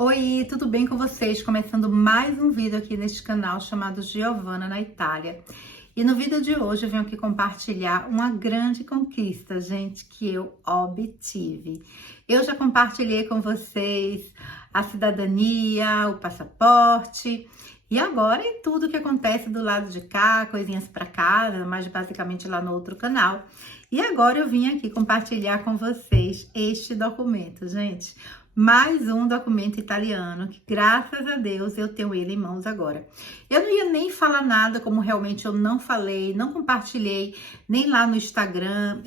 Oi, tudo bem com vocês? Começando mais um vídeo aqui neste canal chamado Giovana na Itália. E no vídeo de hoje eu venho aqui compartilhar uma grande conquista, gente, que eu obtive. Eu já compartilhei com vocês a cidadania, o passaporte, e agora é tudo que acontece do lado de cá, coisinhas para casa, mas basicamente lá no outro canal. E agora eu vim aqui compartilhar com vocês este documento, gente. Mais um documento italiano, que graças a Deus eu tenho ele em mãos agora. Eu não ia nem falar nada, como realmente eu não falei, não compartilhei, nem lá no Instagram,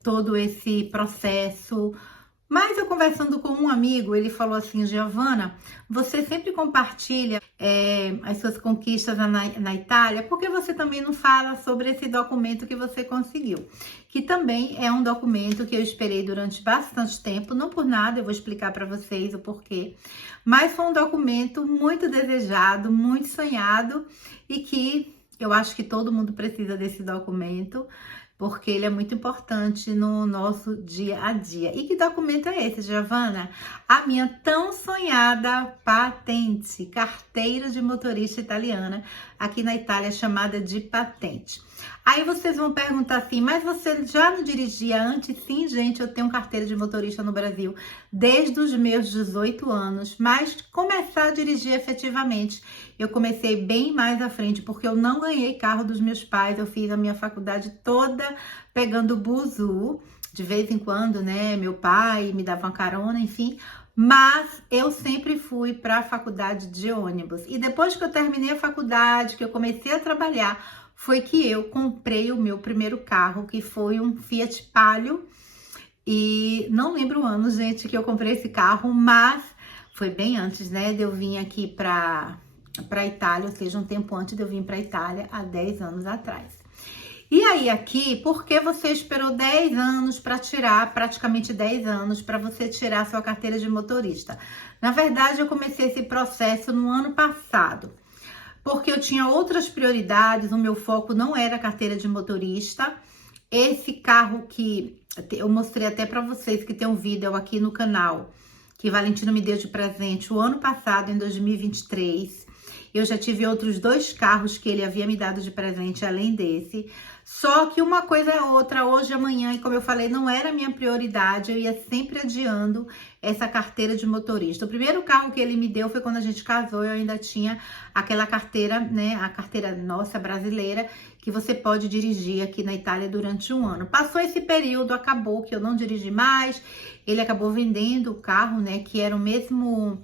todo esse processo. Mas eu conversando com um amigo, ele falou assim: Giovana, você sempre compartilha as suas conquistas na Itália, por que você também não fala sobre esse documento que você conseguiu? Que também é um documento que eu esperei durante bastante tempo, não por nada, eu vou explicar para vocês o porquê, mas foi um documento muito desejado, muito sonhado e que eu acho que todo mundo precisa desse documento, porque ele é muito importante no nosso dia a dia. E que documento é esse, Giovana? A minha tão sonhada patente, carteira de motorista italiana, aqui na Itália chamada de patente. Aí vocês vão perguntar assim, mas você já não dirigia antes? Sim, gente, eu tenho carteira de motorista no Brasil desde os meus 18 anos, mas começar a dirigir efetivamente, eu comecei bem mais à frente, porque eu não ganhei carro dos meus pais, eu fiz a minha faculdade toda pegando buzu, de vez em quando, né, meu pai me dava uma carona, enfim, mas eu sempre fui para a faculdade de ônibus. E depois que eu terminei a faculdade, que eu comecei a trabalhar, foi que eu comprei o meu primeiro carro, que foi um Fiat Palio, e não lembro o ano, gente, que eu comprei esse carro, mas foi bem antes, né, de eu vir aqui para Itália, ou seja, um tempo antes de eu vir para Itália, há 10 anos atrás. E aí aqui, por que você esperou 10 anos para tirar, praticamente 10 anos, para você tirar sua carteira de motorista? Na verdade, eu comecei esse processo no ano passado, porque eu tinha outras prioridades, o meu foco não era a carteira de motorista. Esse carro que eu mostrei até para vocês, que tem um vídeo aqui no canal, que Valentino me deu de presente o ano passado, em 2023. Eu já tive outros 2 carros que ele havia me dado de presente, além desse. Só que uma coisa é outra, hoje e amanhã, e como eu falei, não era a minha prioridade, eu ia sempre adiando essa carteira de motorista. O primeiro carro que ele me deu foi quando a gente casou, eu ainda tinha aquela carteira, né, a carteira nossa brasileira, que você pode dirigir aqui na Itália durante um ano. Passou esse período, acabou que eu não dirigi mais, ele acabou vendendo o carro, né, que era o mesmo...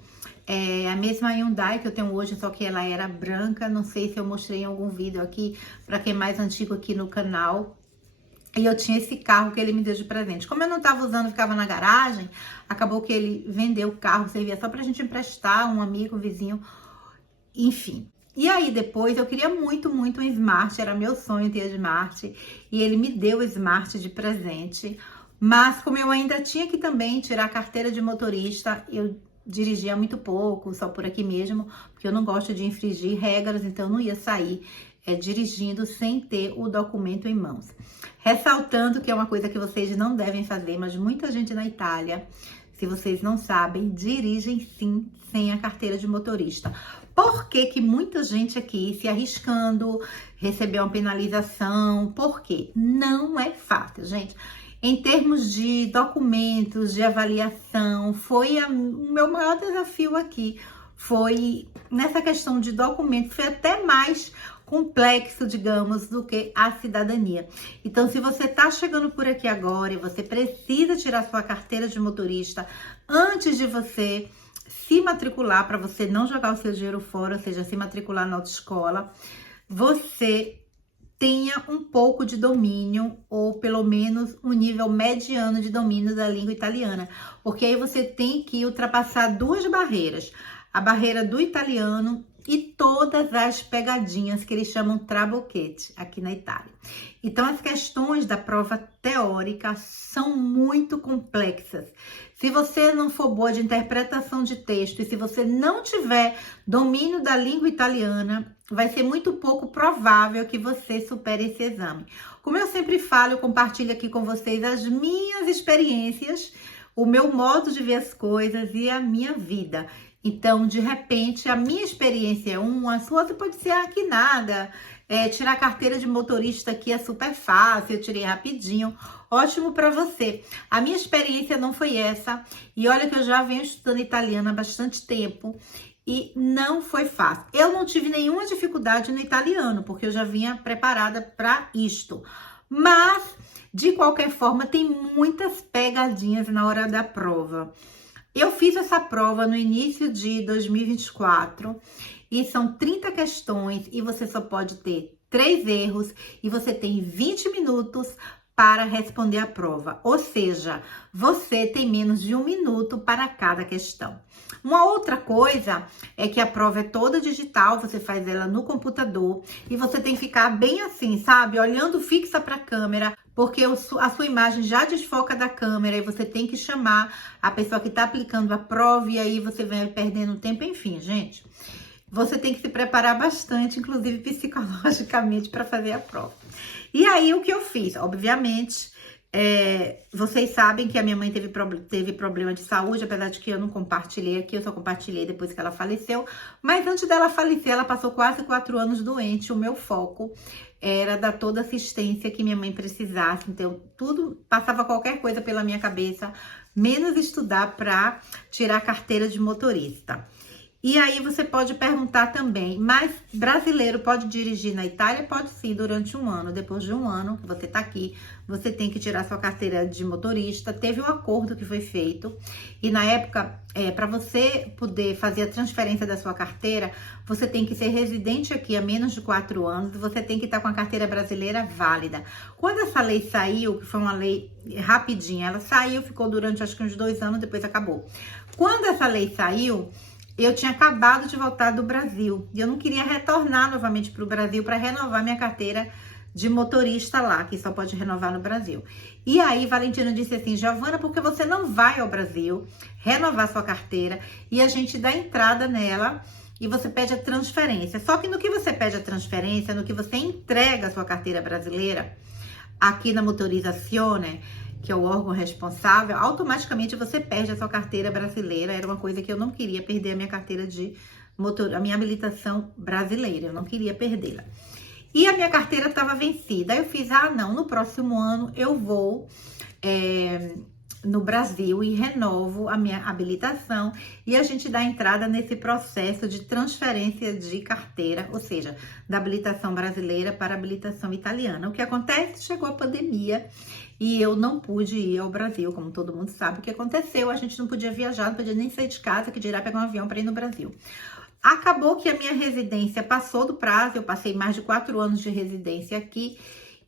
a mesma Hyundai que eu tenho hoje, só que ela era branca. Não sei se eu mostrei em algum vídeo aqui, para quem é mais antigo aqui no canal. E eu tinha esse carro que ele me deu de presente. Como eu não estava usando, ficava na garagem, acabou que ele vendeu o carro, servia só pra gente emprestar, um amigo, um vizinho, enfim. E aí depois eu queria muito um Smart, era meu sonho ter Smart, e ele me deu o Smart de presente. Mas como eu ainda tinha que também tirar a carteira de motorista, eu dirigia muito pouco, só por aqui mesmo, porque eu não gosto de infringir regras, então eu não ia sair dirigindo sem ter o documento em mãos. Ressaltando que é uma coisa que vocês não devem fazer, mas muita gente na Itália, se vocês não sabem, dirigem sim sem a carteira de motorista. Por que que muita gente aqui se arriscando, recebeu uma penalização? Por quê? Não é fácil, gente. Em termos de documentos, de avaliação, o meu maior desafio aqui. Foi nessa questão de documentos, foi até mais complexo, digamos, do que a cidadania. Então, se você tá chegando por aqui agora e você precisa tirar sua carteira de motorista antes de você se matricular, para você não jogar o seu dinheiro fora, ou seja, se matricular na autoescola, você tenha um pouco de domínio, ou pelo menos um nível mediano de domínio da língua italiana, porque aí você tem que ultrapassar 2 barreiras, a barreira do italiano e todas as pegadinhas que eles chamam traboquete aqui na Itália. Então, as questões da prova teórica são muito complexas. Se você não for boa de interpretação de texto e se você não tiver domínio da língua italiana, vai ser muito pouco provável que você supere esse exame. Como eu sempre falo, eu compartilho aqui com vocês as minhas experiências o meu modo de ver as coisas e a minha vida. Então, de repente, a minha experiência é uma, a sua pode ser aqui nada. Tirar carteira de motorista aqui é super fácil, eu tirei rapidinho. Ótimo para você. A minha experiência não foi essa. E olha que eu já venho estudando italiano há bastante tempo. E não foi fácil. Eu não tive nenhuma dificuldade no italiano, porque eu já vinha preparada para isto. Mas, de qualquer forma, tem muitas pegadinhas na hora da prova. Eu fiz essa prova no início de 2024 e são 30 questões e você só pode ter 3 erros e você tem 20 minutos para responder a prova. Ou seja, você tem menos de 1 minuto para cada questão. Uma outra coisa é que a prova é toda digital, você faz ela no computador e você tem que ficar bem assim, sabe? Olhando fixa para a câmera, porque a sua imagem já desfoca da câmera e você tem que chamar a pessoa que está aplicando a prova e aí você vai perdendo tempo, enfim, gente. Você tem que se preparar bastante, inclusive psicologicamente, para fazer a prova. E aí, o que eu fiz? Obviamente, vocês sabem que a minha mãe teve problema de saúde, apesar de que eu não compartilhei aqui, eu só compartilhei depois que ela faleceu. Mas antes dela falecer, ela passou quase 4 anos doente. O meu foco era dar toda a assistência que minha mãe precisasse. Então, tudo passava qualquer coisa pela minha cabeça, menos estudar para tirar a carteira de motorista. E aí você pode perguntar também, mas brasileiro pode dirigir na Itália? Pode sim, durante 1 ano. Depois de 1 ano que você tá aqui, você tem que tirar sua carteira de motorista. Teve um acordo que foi feito e na época, para você poder fazer a transferência da sua carteira, você tem que ser residente aqui há menos de 4 anos e você tem que estar com a carteira brasileira válida. Quando essa lei saiu, que foi uma lei rapidinha, ela saiu, ficou durante acho que uns 2 anos, depois acabou. Quando essa lei saiu, eu tinha acabado de voltar do Brasil e eu não queria retornar novamente para o Brasil para renovar minha carteira de motorista lá, que só pode renovar no Brasil. E aí, Valentina disse assim, Giovana, por que você não vai ao Brasil renovar sua carteira e a gente dá entrada nela e você pede a transferência. Só que no que você pede a transferência, no que você entrega a sua carteira brasileira, aqui na Motorizazione, que é o órgão responsável, automaticamente você perde a sua carteira brasileira. Era uma coisa que eu não queria perder, a minha carteira de motor, a minha habilitação brasileira, eu não queria perdê-la. E a minha carteira estava vencida. Aí eu fiz, não, no próximo ano eu vou no Brasil e renovo a minha habilitação e a gente dá entrada nesse processo de transferência de carteira, ou seja, da habilitação brasileira para a habilitação italiana. O que acontece? Chegou a pandemia e eu não pude ir ao Brasil, como todo mundo sabe o que aconteceu. A gente não podia viajar, não podia nem sair de casa, que dirá pegar um avião para ir no Brasil. Acabou que a minha residência passou do prazo, eu passei mais de 4 anos de residência aqui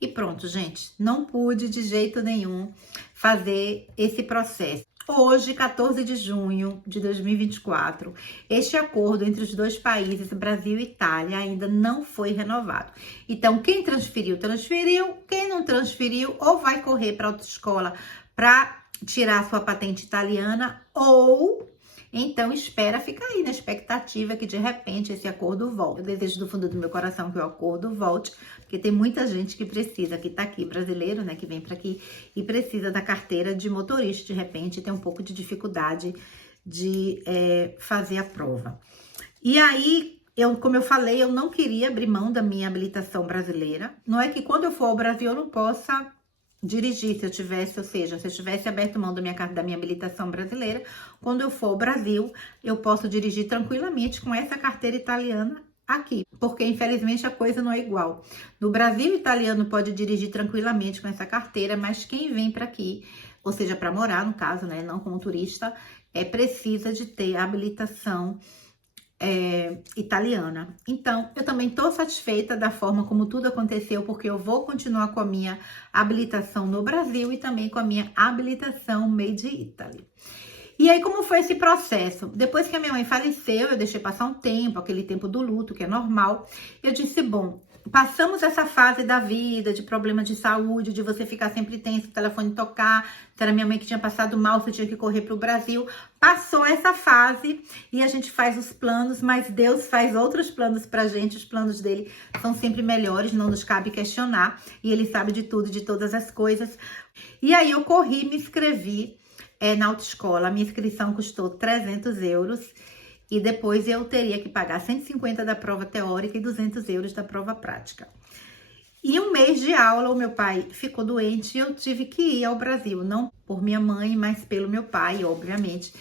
e pronto, gente, não pude de jeito nenhum fazer esse processo. Hoje, 14 de junho de 2024, este acordo entre os 2 países, Brasil e Itália, ainda não foi renovado. Então, quem transferiu, transferiu. Quem não transferiu, ou vai correr para autoescola para tirar sua patente italiana, ou então espera, fica aí na expectativa que de repente esse acordo volte. Eu desejo do fundo do meu coração que o acordo volte, porque tem muita gente que precisa, que tá aqui, brasileiro, né, que vem para aqui e precisa da carteira de motorista, de repente tem um pouco de dificuldade de fazer a prova. E aí, como eu falei, eu não queria abrir mão da minha habilitação brasileira. Não é que quando eu for ao Brasil eu não possa dirigir, se eu tivesse, ou seja, se eu tivesse aberto mão da minha habilitação brasileira, quando eu for ao Brasil, eu posso dirigir tranquilamente com essa carteira italiana aqui, porque infelizmente a coisa não é igual. No Brasil, o italiano pode dirigir tranquilamente com essa carteira, mas quem vem para aqui, ou seja, para morar, no caso, né, não como turista, precisa de ter a habilitação italiana. Então, eu também estou satisfeita da forma como tudo aconteceu, porque eu vou continuar com a minha habilitação no Brasil e também com a minha habilitação Made in Italy. E aí, como foi esse processo? Depois que a minha mãe faleceu, eu deixei passar um tempo, aquele tempo do luto, que é normal. Eu disse, bom, passamos essa fase da vida, de problema de saúde, de você ficar sempre tenso, o telefone tocar. Se era minha mãe que tinha passado mal, você tinha que correr para o Brasil. Passou essa fase e a gente faz os planos, mas Deus faz outros planos pra gente. Os planos dele são sempre melhores, não nos cabe questionar. E ele sabe de tudo, de todas as coisas. E aí eu corri, me inscrevi na autoescola, a minha inscrição custou 300 euros. E depois eu teria que pagar 150 da prova teórica e 200 euros da prova prática. E um mês de aula, o meu pai ficou doente e eu tive que ir ao Brasil. Não por minha mãe, mas pelo meu pai, obviamente.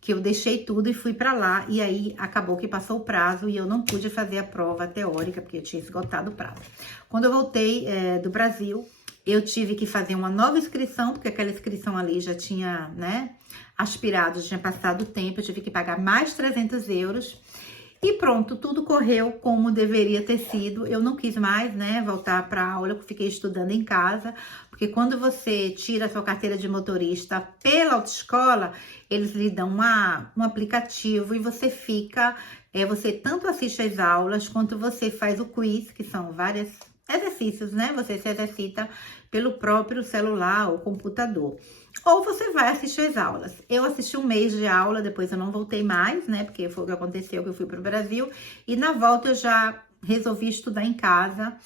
Que eu deixei tudo e fui pra lá. E aí, acabou que passou o prazo e eu não pude fazer a prova teórica, porque eu tinha esgotado o prazo. Quando eu voltei do Brasil, eu tive que fazer uma nova inscrição, porque aquela inscrição ali já tinha, né, aspirado, já tinha passado o tempo. Eu tive que pagar mais 300 euros. E pronto, tudo correu como deveria ter sido. Eu não quis mais, né, voltar para aula, eu fiquei estudando em casa, porque quando você tira a sua carteira de motorista pela autoescola, eles lhe dão um aplicativo e você fica, você tanto assiste às aulas, quanto você faz o quiz, que são vários exercícios, né? Você se exercita pelo próprio celular ou computador. Ou você vai assistir as aulas. Eu assisti um mês de aula, depois eu não voltei mais, né? Porque foi o que aconteceu, que eu fui para o Brasil. E na volta eu já resolvi estudar em casa.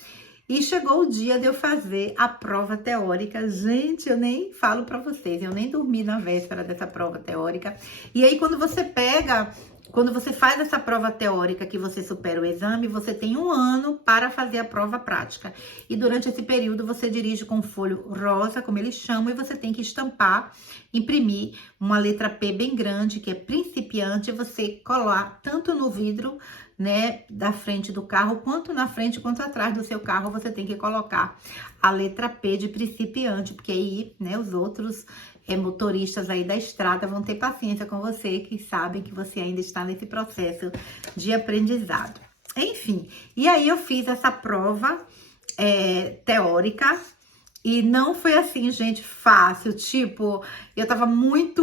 E chegou o dia de eu fazer a prova teórica. Gente, eu nem falo para vocês, eu nem dormi na véspera dessa prova teórica. E aí, quando você faz essa prova teórica que você supera o exame, você tem 1 ano para fazer a prova prática. E durante esse período você dirige com folho rosa, como eles chamam, e você tem que estampar, imprimir uma letra P bem grande, que é principiante, e você colar tanto no vidro, né, da frente do carro, quanto na frente, quanto atrás do seu carro, você tem que colocar a letra P de principiante, porque aí, né, os outros motoristas aí da estrada vão ter paciência com você, que sabem que você ainda está nesse processo de aprendizado. Enfim, e aí eu fiz essa prova teórica e não foi assim, gente, fácil. Tipo, eu tava muito,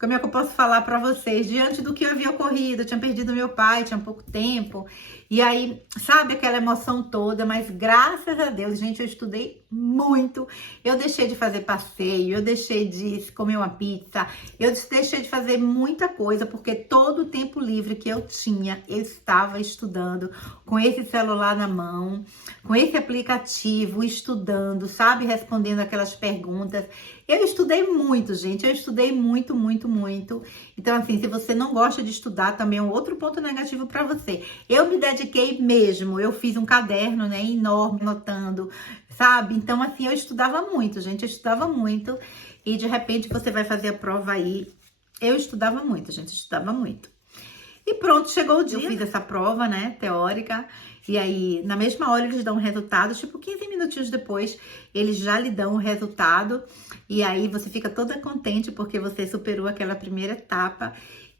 como é que eu posso falar pra vocês? Diante do que havia ocorrido, eu tinha perdido meu pai, tinha pouco tempo. E aí, sabe aquela emoção toda, mas graças a Deus, gente, eu estudei muito. Eu deixei de fazer passeio, eu deixei de comer uma pizza, eu deixei de fazer muita coisa, porque todo o tempo livre que eu tinha, eu estava estudando com esse celular na mão, com esse aplicativo, estudando, sabe? Respondendo aquelas perguntas. Eu estudei muito, gente, eu estudei muito, muito, muito. Então, assim, se você não gosta de estudar, também é um outro ponto negativo para você. Eu me dediquei mesmo, eu fiz um caderno, né, enorme, anotando, sabe? Então, assim, eu estudava muito, gente, eu estudava muito. E, de repente, você vai fazer a prova aí. Eu estudava muito, gente, eu estudava muito. E pronto, chegou o dia. Eu fiz essa prova, né, teórica. E aí, na mesma hora, eles dão o resultado. Tipo, 15 minutinhos depois, eles já lhe dão o resultado. E aí, você fica toda contente porque você superou aquela primeira etapa.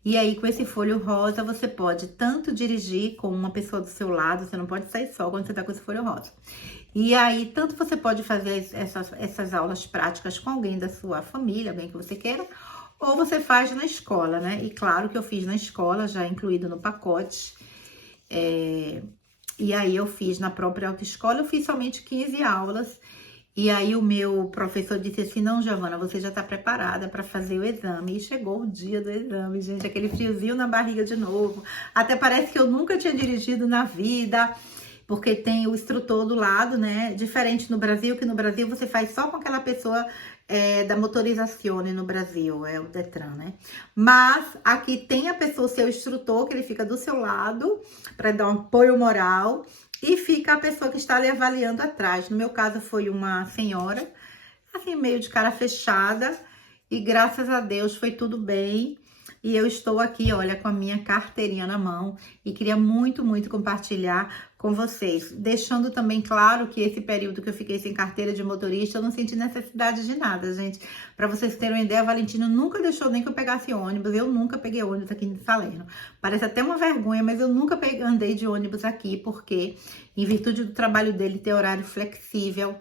E aí, com esse folho rosa, você pode tanto dirigir com uma pessoa do seu lado. Você não pode sair só quando você tá com esse folho rosa. E aí, tanto você pode fazer essas aulas práticas com alguém da sua família, alguém que você queira, ou você faz na escola, né? E claro que eu fiz na escola, já incluído no pacote. E aí eu fiz na própria autoescola, eu fiz somente 15 aulas. E aí o meu professor disse assim, não, Giovana, você já tá preparada para fazer o exame. E chegou o dia do exame, gente, aquele friozinho na barriga de novo. Até parece que eu nunca tinha dirigido na vida, porque tem o instrutor do lado, né? Diferente no Brasil, que no Brasil você faz só com aquela pessoa da motorizazione no Brasil, é o Detran, né? Mas aqui tem a pessoa, seu instrutor, que ele fica do seu lado para dar um apoio moral, e fica a pessoa que está lhe avaliando atrás. No meu caso foi uma senhora, assim, meio de cara fechada, e graças a Deus foi tudo bem. E eu estou aqui, olha, com a minha carteirinha na mão e queria muito, muito compartilhar com vocês. Deixando também claro que esse período que eu fiquei sem carteira de motorista, eu não senti necessidade de nada, gente. Para vocês terem uma ideia, a Valentina nunca deixou nem que eu pegasse ônibus. Eu nunca peguei ônibus aqui em Salerno. Parece até uma vergonha, mas eu nunca andei de ônibus aqui, porque em virtude do trabalho dele ter horário flexível,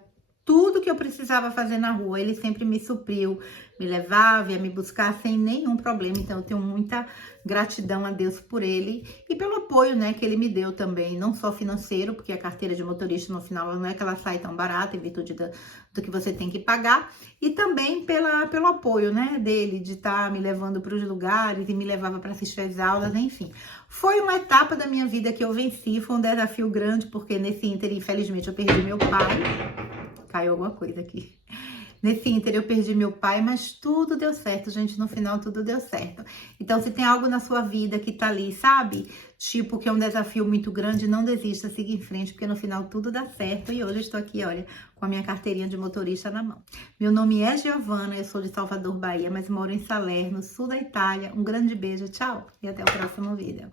tudo que eu precisava fazer na rua, ele sempre me supriu, me levava, ia me buscar sem nenhum problema. Então, eu tenho muita gratidão a Deus por ele e pelo apoio, né, que ele me deu também, não só financeiro, porque a carteira de motorista, no final, não é que ela sai tão barata, em virtude do que você tem que pagar, e também pelo apoio, né, dele, de estar me levando para os lugares e me levava para assistir as aulas, enfim. Foi uma etapa da minha vida que eu venci, foi um desafio grande, porque nesse ínter, infelizmente, eu perdi meu pai. Caiu alguma coisa aqui. Nesse ínter eu perdi meu pai, mas tudo deu certo, gente. No final tudo deu certo. Então, se tem algo na sua vida que tá ali, sabe? Tipo, que é um desafio muito grande, não desista, siga em frente, porque no final tudo dá certo. E hoje eu estou aqui, olha, com a minha carteirinha de motorista na mão. Meu nome é Giovana, eu sou de Salvador, Bahia, mas moro em Salerno, sul da Itália. Um grande beijo, tchau e até o próximo vídeo.